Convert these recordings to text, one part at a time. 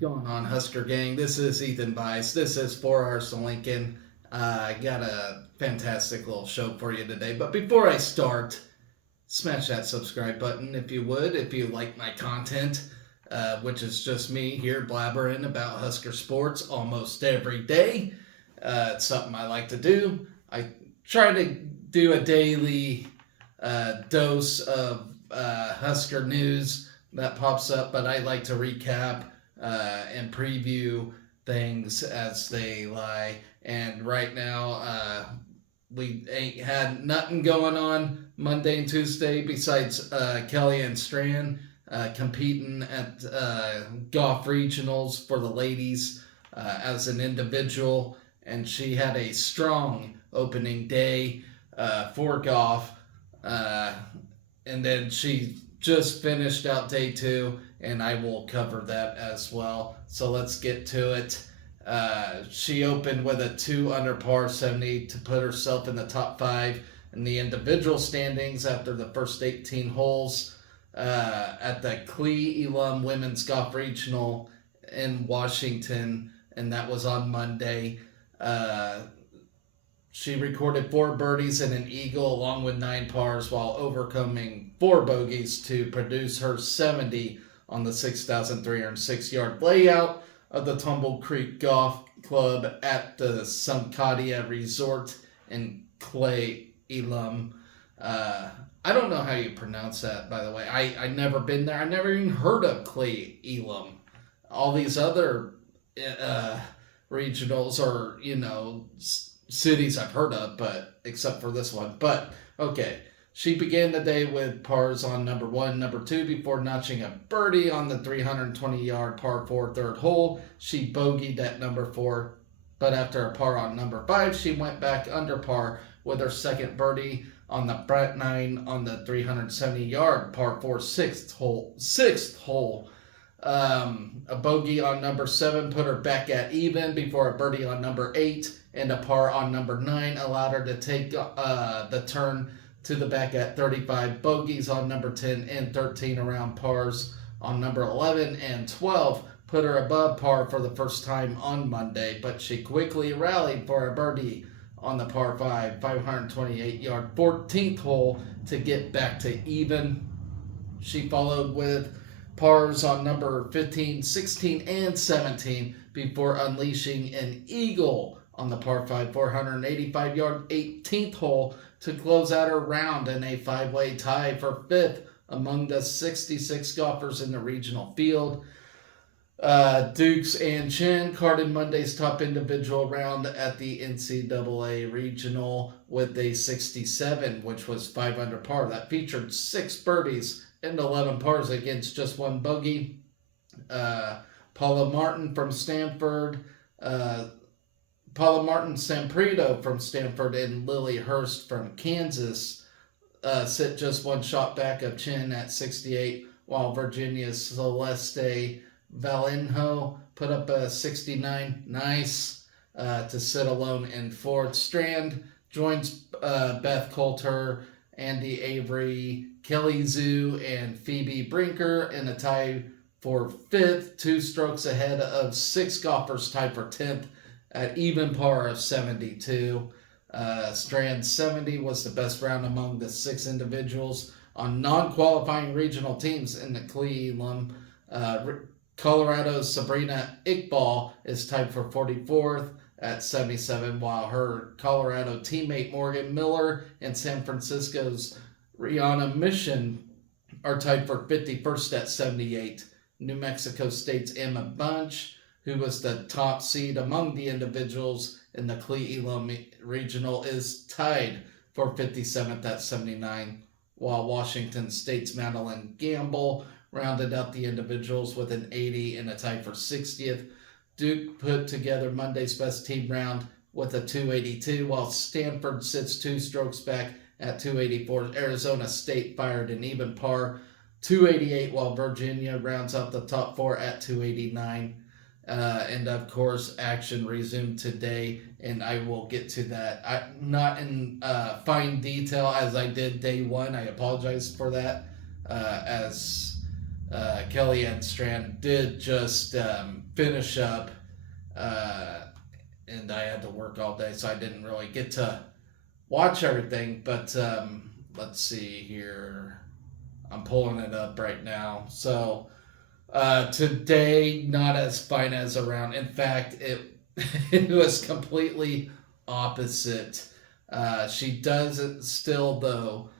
going on, Husker Gang? This is Ethan Bice. This is 4 Hours to Lincoln. I got a fantastic little show for you today. But before I start, smash that subscribe button if you would, if you like my content, which is just me here blabbering about Husker sports almost every day. It's something I like to do. I try to do a daily dose of Husker news that pops up, but I like to recap and preview things as they lie. And right now, we ain't had nothing going on Monday and Tuesday besides Kelli Ann Strand competing at golf regionals for the ladies as an individual. And she had a strong opening day for golf. And then she just finished out day 2, and I will cover that as well. So let's get to it. She opened with a 2 under par 70 to put herself in the top 5 in the individual standings after the first 18 holes at the Kelli Ann Women's Golf Regional in Washington, and that was on Monday. She recorded 4 birdies and an eagle along with 9 pars while overcoming 4 bogeys to produce her 70 on the 6,306-yard layout of the Tumble Creek Golf Club at the Suncadia Resort in Kelli Ann. I don't know how you pronounce that, by the way. I never been there. I never even heard of Kelli Ann. All these other regionals or, cities I've heard of, but except for this one. But okay, she began the day with pars on number 1, number 2 before notching a birdie on the 320-yard par 4 third hole. She bogeyed at number 4, but after a par on number 5, she went back under par with her second birdie on the front 9 on the 370-yard par 4 sixth hole. A bogey on number 7 put her back at even before a birdie on number 8 and a par on number 9 allowed her to take the turn to the back at 35. Bogeys on number 10 and 13 around pars on number 11 and 12 put her above par for the first time on Monday, but she quickly rallied for a birdie on the par 5 528-yard 14th hole to get back to even. She followed with pars on number 15, 16, and 17 before unleashing an eagle on the par 5 485-yard 18th hole to close out her round in a 5-way tie for 5th among the 66 golfers in the regional field. Dukes and Chen carded Monday's top individual round at the NCAA Regional with a 67, which was 5 under par. That featured 6 birdies and 11 pars against just 1 bogey. Paula Martin Samprito from Stanford and Lily Hurst from Kansas sit just 1 shot back of Chen at 68, while Virginia's Celeste Valenjo put up a 69. Nice to sit alone in 4th. Strand joins Beth Coulter, Andy Avery, Kelly Zhu, and Phoebe Brinker in a tie for 5th, 2 strokes ahead of 6 golfers tied for 10th at even par of 72. Strand's 70 was the best round among the 6 individuals on non-qualifying regional teams in the Kelli Ann. Colorado's Sabrina Iqbal is tied for 44th at 77, while her Colorado teammate Morgan Miller and San Francisco's Rihanna Mission are tied for 51st at 78. New Mexico State's Emma Bunch, who was the top seed among the individuals in the Kelli Ann Regional, is tied for 57th at 79, while Washington State's Madeline Gamble rounded out the individuals with an 80 and a tie for 60th. Duke put together Monday's best team round with a 282, while Stanford sits 2 strokes back at 284. Arizona State fired an even par 288, while Virginia rounds out the top 4 at 289. And of course, action resumed today, and I will get to that. Not in fine detail as I did day 1. I apologize for that, as Kelli Ann Strand did just finish up, uh, and I had to work all day, so I didn't really get to watch everything. But let's see here. I'm pulling it up right now. So today, not as fine as around. In fact, it it was completely opposite. She does still though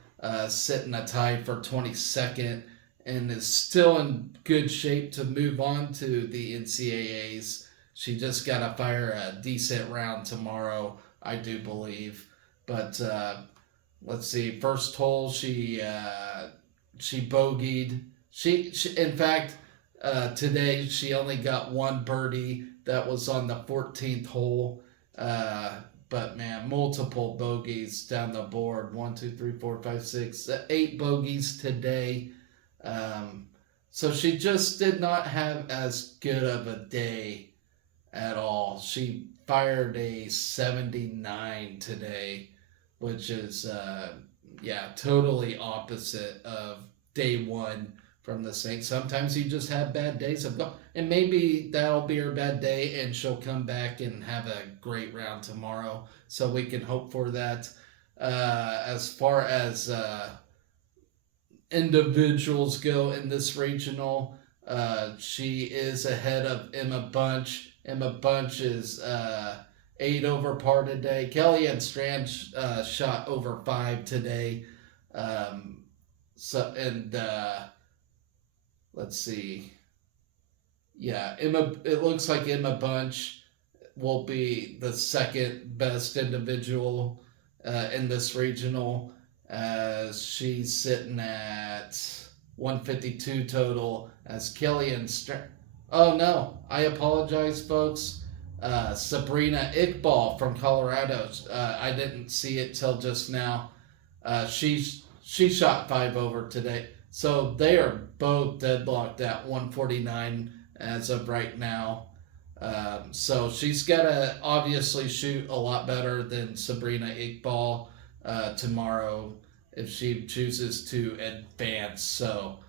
sit in a tie for 22nd and is still in good shape to move on to the NCAAs. She just got to fire a decent round tomorrow, I do believe. But let's see. First hole, she bogeyed. She in fact today she only got one birdie. That was on the 14th hole. But man, multiple bogeys down the board. 1, 2, 3, 4, 5, 6, 8 bogeys today. So she just did not have as good of a day at all. She fired a 79 today, which is totally opposite of day one from the Saints. Sometimes you just have bad days of golf, and maybe that'll be her bad day, and she'll come back and have a great round tomorrow. So we can hope for that. As far as individuals go in this regional, she is ahead of Emma Bunch. Emma Bunch is 8 over par today. Kelli Ann Strand shot over 5 today. Let's see. Yeah, Emma. It looks like Emma Bunch will be the second best individual in this regional, as she's sitting at 152 total. As Kelli Ann Strand. Oh no, I apologize, folks. Sabrina Iqbal from Colorado. I didn't see it till just now. She shot 5 over today. So they are both deadlocked at 149 as of right now. So she's got to obviously shoot a lot better than Sabrina Iqbal tomorrow if she chooses to advance. So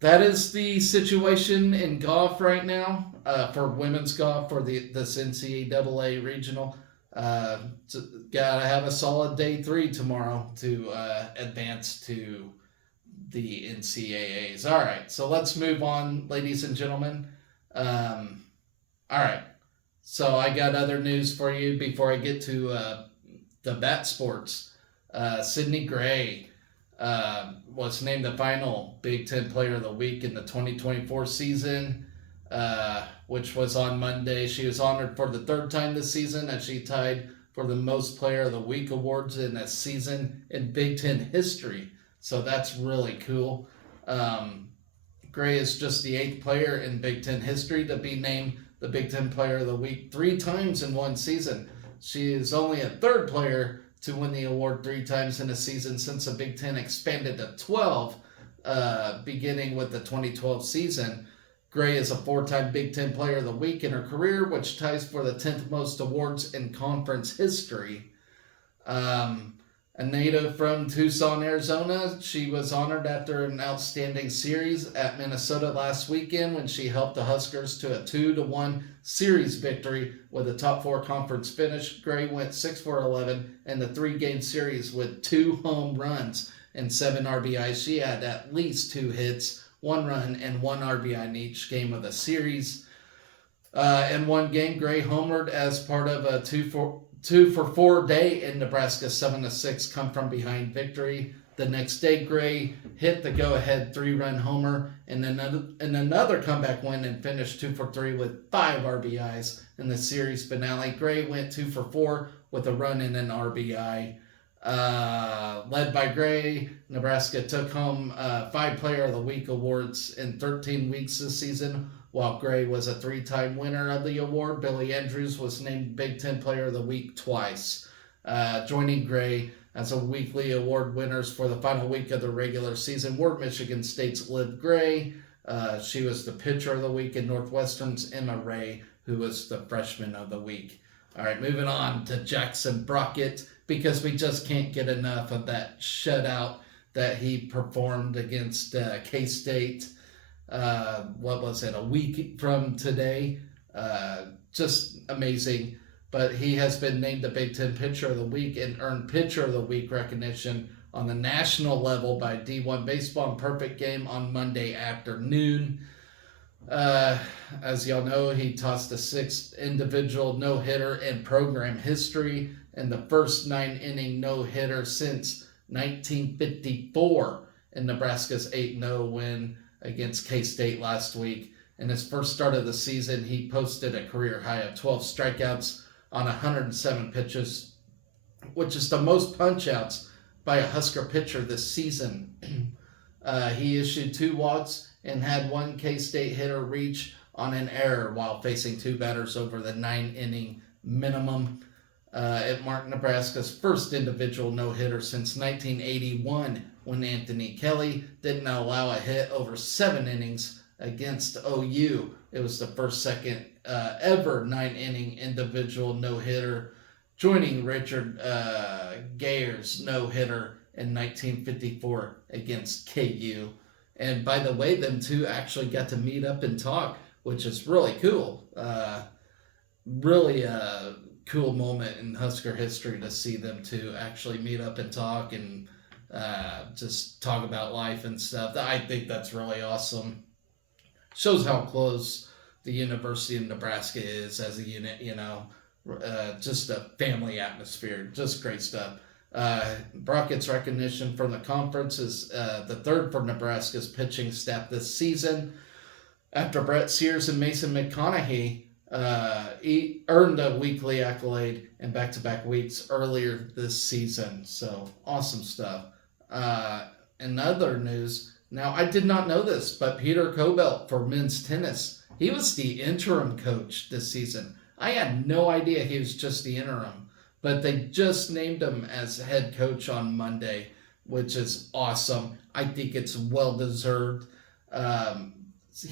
that is the situation in golf right now for women's golf for this NCAA regional. Gotta have a solid day 3 tomorrow to advance to the NCAAs. All right, so let's move on, ladies and gentlemen. All right, so I got other news for you before I get to the bat sports. Sydney Gray was named the final Big Ten Player of the Week in the 2024 season, which was on Monday. She was honored for the 3rd time this season, as she tied for the most Player of the Week awards in a season in Big Ten history. So that's really cool. Gray is just the 8th player in Big Ten history to be named the Big Ten Player of the Week 3 times in one season. She is only a 3rd player to win the award 3 times in a season since the Big Ten expanded to 12, beginning with the 2012 season. Gray is a 4-time Big Ten Player of the Week in her career, which ties for the 10th most awards in conference history. A native from Tucson, Arizona, she was honored after an outstanding series at Minnesota last weekend when she helped the Huskers to a 2-1 series victory with a top 4 conference finish. Gray went 6 for 11 in the 3-game series with 2 home runs and 7 RBIs. She had at least 2 hits, 1 run, and 1 RBI in each game of the series. In one game, Gray homered as part of a 2 for 4 day in Nebraska's 7-6 come from behind victory. The next day, Gray hit the go-ahead 3-run homer and another comeback win and finished 2 for 3 with 5 RBIs in the series finale. Gray went 2 for 4 with a run and an RBI. Led by Gray, Nebraska took home 5 Player of the Week awards in 13 weeks this season. While Gray was a 3-time winner of the award, Billy Andrews was named Big Ten Player of the Week twice. Joining Gray as a weekly award winners for the final week of the regular season were Michigan State's Liv Gray. She was the Pitcher of the Week, and Northwestern's Emma Ray, who was the Freshman of the Week. All right, moving on to Jackson Brockett, because we just can't get enough of that shutout that he performed against K-State. what was it, a week from today. Just amazing. But he has been named the Big Ten Pitcher of the Week and earned Pitcher of the Week recognition on the national level by D1 Baseball and Perfect Game on Monday afternoon. As y'all know, he tossed the sixth individual no-hitter in program history and the first 9-inning no-hitter since 1954 in Nebraska's 8-0 win against K-State last week. In his first start of the season, he posted a career high of 12 strikeouts on 107 pitches, which is the most punch-outs by a Husker pitcher this season. He issued 2 walks and had one K-State hitter reach on an error while facing 2 batters over the 9-inning minimum. It marked Nebraska's first individual no-hitter since 1981 when Anthony Kelly didn't allow a hit over 7 innings against OU. It was the second ever 9-inning individual no-hitter, joining Richard Gayer's no-hitter in 1954 against KU. And by the way, them two actually got to meet up and talk, which is really cool. Really a cool moment in Husker history to see them two actually meet up and talk and just talk about life and stuff. I think that's really awesome. Shows how close the University of Nebraska is as a unit, just a family atmosphere, just great stuff. Brockett's recognition from the conference is the third for Nebraska's pitching staff this season, after Brett Sears and Mason McConaughey earned a weekly accolade in back-to-back weeks earlier this season. So awesome stuff. In other news, now I did not know this, but Peter Kobelt for men's tennis, he was the interim coach this season. I had no idea he was just the interim, but they just named him as head coach on Monday, which is awesome. I think it's well deserved.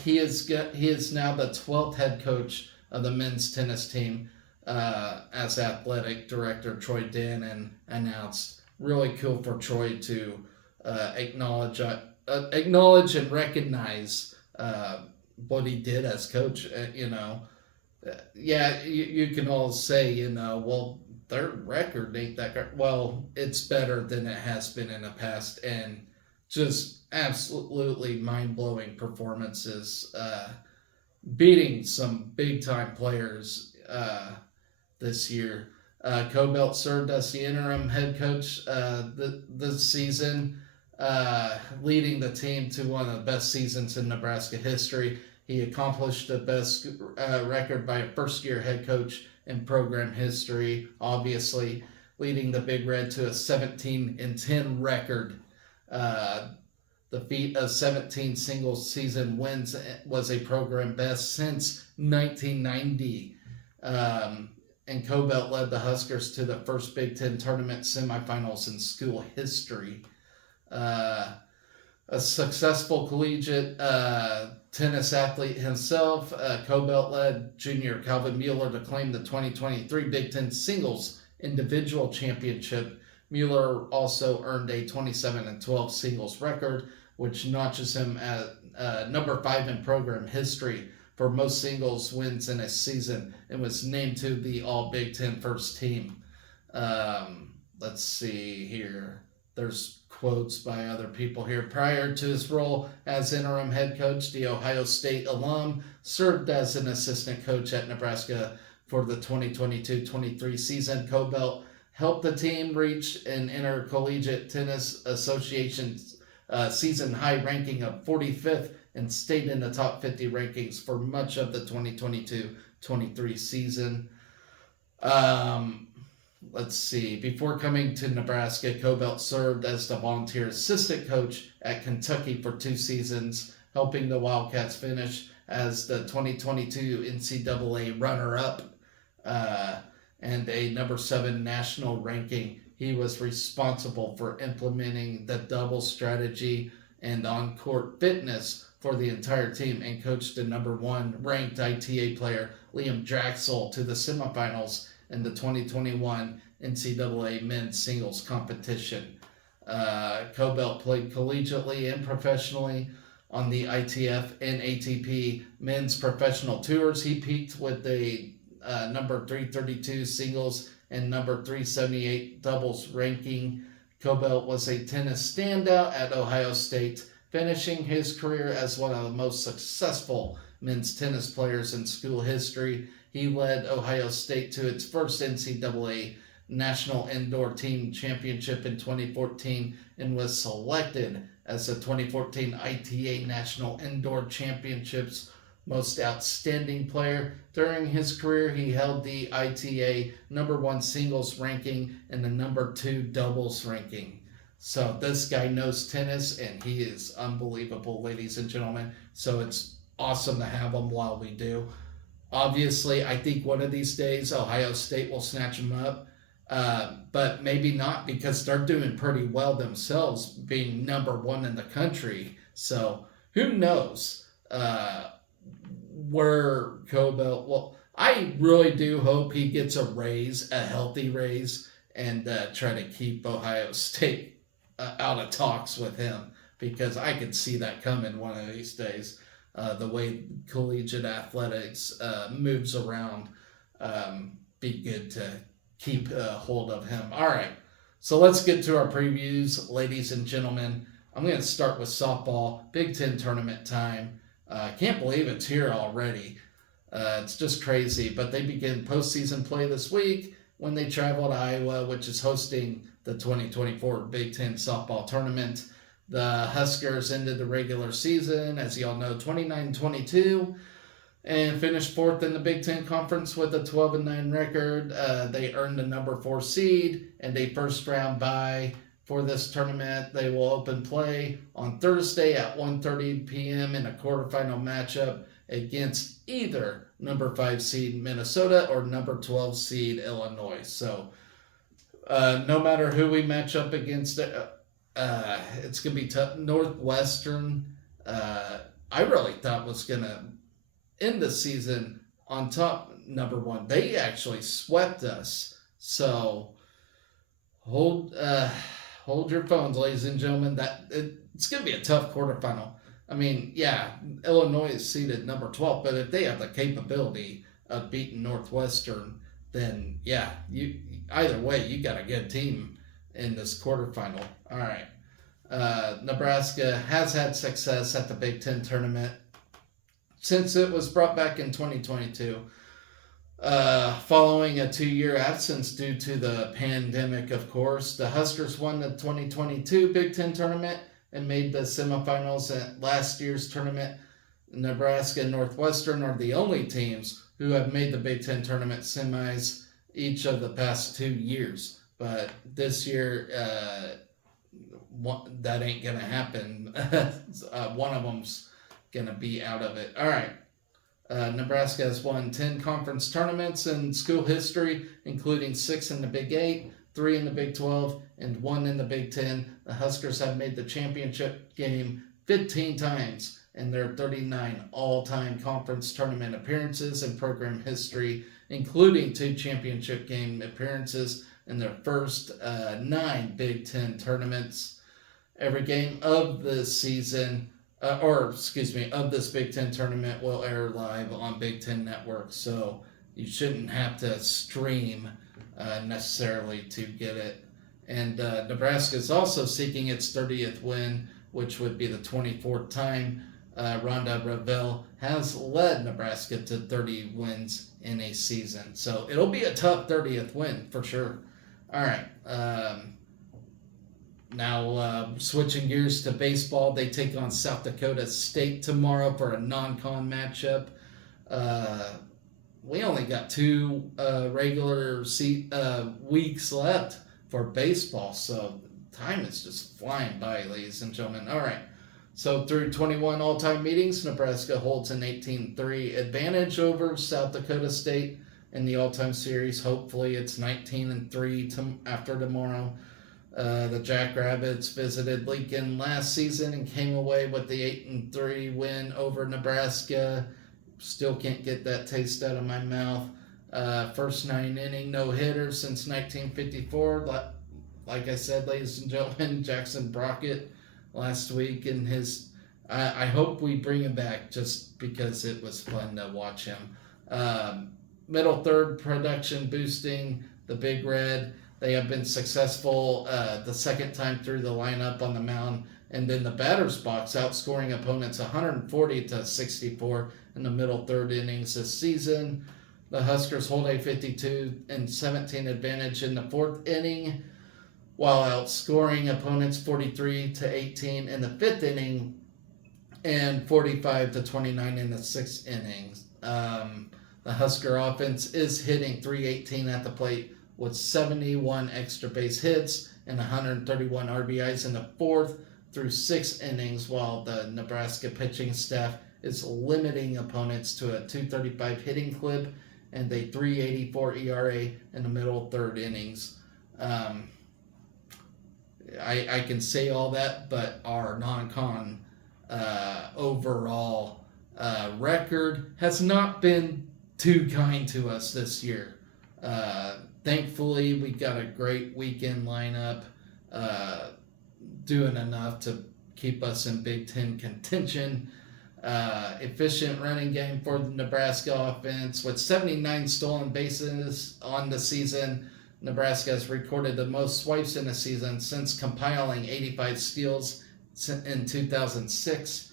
He is now the 12th head coach of the men's tennis team, as athletic director Troy Dannon announced. Really cool for Troy to acknowledge and recognize what he did as coach. You can all say, well, their record ain't that great. Well, it's better than it has been in the past, and just absolutely mind-blowing performances, beating some big-time players this year. Kobelt served as the interim head coach this season, leading the team to one of the best seasons in Nebraska history. He accomplished the best record by a first-year head coach in program history, obviously, leading the Big Red to a 17-10 record. The feat of 17 single-season wins was a program best since 1990. And Kobelt led the Huskers to the first Big Ten tournament semifinals in school history. A successful collegiate tennis athlete himself, Kobelt led junior Calvin Mueller to claim the 2023 Big Ten Singles Individual Championship. Mueller also earned a 27-12 singles record, which notches him at number 5 in program history for most singles wins in a season, and was named to the All-Big Ten first team. Let's see here. There's quotes by other people here. Prior to his role as interim head coach, the Ohio State alum served as an assistant coach at Nebraska for the 2022-23 season. Kobelt helped the team reach an Intercollegiate Tennis Association season high ranking of 45th and stayed in the top 50 rankings for much of the 2022-23 season. Let's see. Before coming to Nebraska, Kobelt served as the volunteer assistant coach at Kentucky for 2 seasons, helping the Wildcats finish as the 2022 NCAA runner-up and a number 7 national ranking. He was responsible for implementing the double strategy and on-court fitness for the entire team, and coached the number 1 ranked ITA player Liam Draxel to the semifinals in the 2021 NCAA men's singles competition. Kobelt played collegiately and professionally on the ITF and ATP men's professional tours. He peaked with the number 332 singles and number 378 doubles ranking. Cobelt was a tennis standout at Ohio State, finishing his career as one of the most successful men's tennis players in school history. He led Ohio State to its first NCAA National Indoor Team Championship in 2014 and was selected as the 2014 ITA National Indoor Championships Most Outstanding Player. During his career, he held the ITA #1 singles ranking and the #2 doubles ranking. So this guy knows tennis, and he is unbelievable, ladies and gentlemen. So it's awesome to have him while we do. Obviously, I think one of these days Ohio State will snatch him up, but maybe not, because they're doing pretty well themselves, being #1 in the country. So who knows where Cobelt. Well, I really do hope he gets a raise, a healthy raise, and try to keep Ohio State out of talks with him, because I could see that coming one of these days. The way collegiate athletics moves around, be good to keep hold of him. All right, so let's get to our previews, ladies and gentlemen. I'm going to start with softball, Big Ten tournament time. I can't believe it's here already. It's just crazy, but they begin postseason play this week when they travel to Iowa, which is hosting the 2024 Big Ten softball tournament. The Huskers ended the regular season, as you all know, 29-22, and finished fourth in the Big Ten Conference with a 12-9 record. They earned the #4 seed and a first-round bye for this tournament. They will open play on Thursday at 1:30 p.m. in a quarterfinal matchup against either #5 seed Minnesota or #12 seed Illinois. So no matter who we match up against, it's going to be tough. Northwestern, I really thought was going to end the season on top, #1. They actually swept us. So hold your phones, ladies and gentlemen. It's going to be a tough quarterfinal. I mean, yeah, Illinois is seeded #12, but if they have the capability of beating Northwestern, then yeah, either way, you got a good team in this quarterfinal. All right. Nebraska has had success at the Big Ten tournament since it was brought back in 2022. Following a 2-year absence due to the pandemic, of course, the Huskers won the 2022 Big Ten tournament and made the semifinals at last year's tournament. Nebraska and Northwestern are the only teams who have made the Big Ten tournament semis each of the past 2 years. But this year, that ain't going to happen. One of them's going to be out of it. All right. Nebraska has won 10 conference tournaments in school history, including 6 in the Big 8, 3 in the Big 12, and 1 in the Big 10. The Huskers have made the championship game 15 times in their 39 all-time conference tournament appearances in program history, including 2 championship game appearances in their first 9 Big Ten tournaments. Every game of this season, of this Big Ten tournament will air live on Big Ten Network, so you shouldn't have to stream necessarily to get it. And Nebraska is also seeking its 30th win, which would be the 24th time Rhonda Revelle has led Nebraska to 30 wins in a season. So it'll be a tough 30th win for sure. All right. Now, switching gears to baseball, they take on South Dakota State tomorrow for a non-con matchup. We only got 2 regular weeks left for baseball, so time is just flying by, ladies and gentlemen. All right, so through 21 all-time meetings, Nebraska holds an 18-3 advantage over South Dakota State in the all-time series. Hopefully it's 19-3 after tomorrow. The Jackrabbits visited Lincoln last season and came away with the 8-3 win over Nebraska. Still can't get that taste out of my mouth. First 9-inning no-hitter since 1954. Like I said, ladies and gentlemen, Jackson Brockett last week in his I hope we bring him back just because it was fun to watch him. Um, Middle third production boosting the Big Red. They have been successful the second time through the lineup on the mound, and then the batter's box, outscoring opponents 140 to 64 in the middle third innings this season. The Huskers hold a 52 and 17 advantage in the fourth inning, while outscoring opponents 43 to 18 in the fifth inning and 45 to 29 in the sixth innings. The Husker offense is hitting 318 at the plate with 71 extra base hits and 131 RBIs in the fourth through six innings, while the Nebraska pitching staff is limiting opponents to a 235 hitting clip and a 384 ERA in the middle third innings. I can say all that, but our non-con overall record has not been too kind to us this year. Thankfully, we got a great weekend lineup, doing enough to keep us in Big Ten contention. Efficient running game for the Nebraska offense with 79 stolen bases on the season. Nebraska has recorded the most swipes in a season since compiling 85 steals in 2006.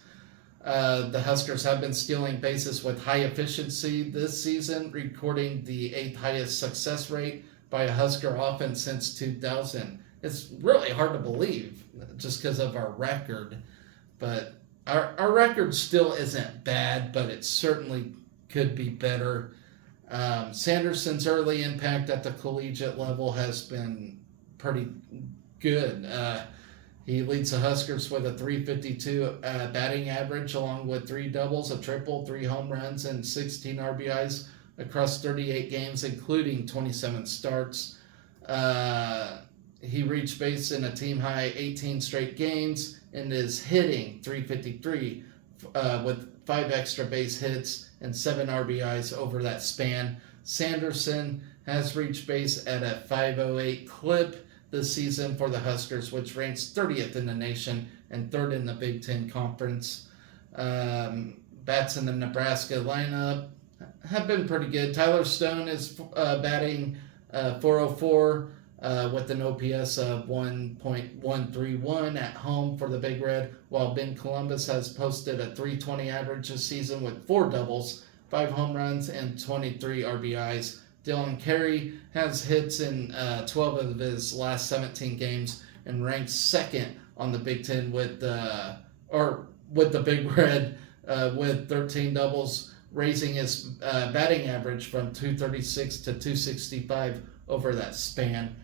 The Huskers have been stealing bases with high efficiency this season, recording the 8th highest success rate by a Husker offense since 2000. It's really hard to believe just because of our record, but our record still isn't bad, but it certainly could be better. Sanderson's early impact at the collegiate level has been pretty good. He leads the Huskers with a .352 batting average, along with 3 doubles, a triple, 3 home runs, and 16 RBIs across 38 games, including 27 starts. He reached base in a team-high 18 straight games and is hitting .353 with 5 extra base hits and 7 RBIs over that span. Sanderson has reached base at a .508 clip this season for the Huskers, which ranks 30th in the nation and 3rd in the Big Ten Conference. Bats in the Nebraska lineup have been pretty good. Tyler Stone is batting .404 with an OPS of 1.131 at home for the Big Red, while Ben Columbus has posted a .320 average this season with 4 doubles, 5 home runs, and 23 RBIs. Dylan Carey has hits in 12 of his last 17 games and ranks second on the Big Ten with the Big Red with 13 doubles, raising his batting average from .236 to .265 over that span.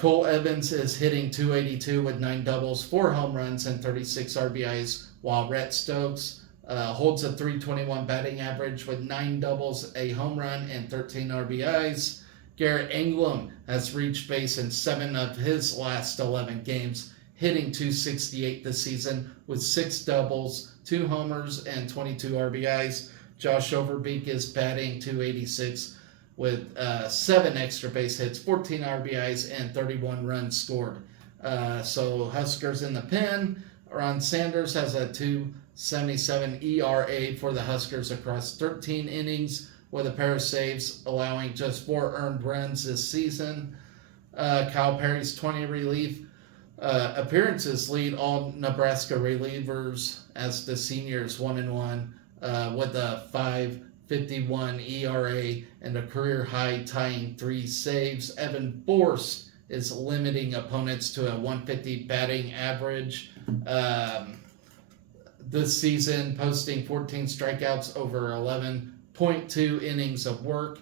Cole Evans is hitting .282 with 9 doubles, 4 home runs, and 36 RBIs, while Rhett Stokes holds a .321 batting average with 9 doubles, a home run, and 13 RBIs. Garrett Englum has reached base in 7 of his last 11 games, hitting .268 this season with 6 doubles, 2 homers, and 22 RBIs. Josh Overbeek is batting .286 with 7 extra base hits, 14 RBIs, and 31 runs scored. So Huskers in the pen. Ron Sanders has a .277 ERA for the Huskers across 13 innings with a pair of saves, allowing just 4 earned runs this season. Kyle Perry's 20 relief appearances lead all Nebraska relievers as the seniors 1-1 with a .551 ERA and a career high tying 3 saves. Evan Force is limiting opponents to a .150 batting average this season, posting 14 strikeouts over 11.2 innings of work.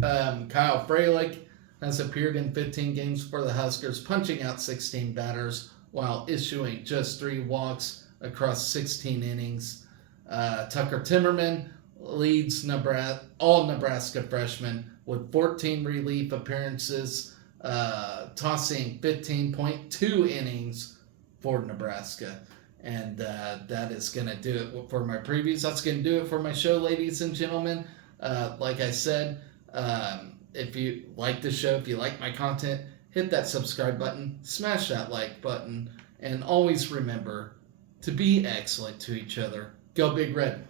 Kyle Fralick has appeared in 15 games for the Huskers, punching out 16 batters while issuing just 3 walks across 16 innings. Tucker Timmerman leads all Nebraska freshmen with 14 relief appearances, tossing 15.2 innings for Nebraska. And that is going to do it for my previews. That's going to do it for my show, ladies and gentlemen. Like I said, if you like the show, if you like my content, hit that subscribe button, smash that like button, And always remember to be excellent to each other. Go Big Red.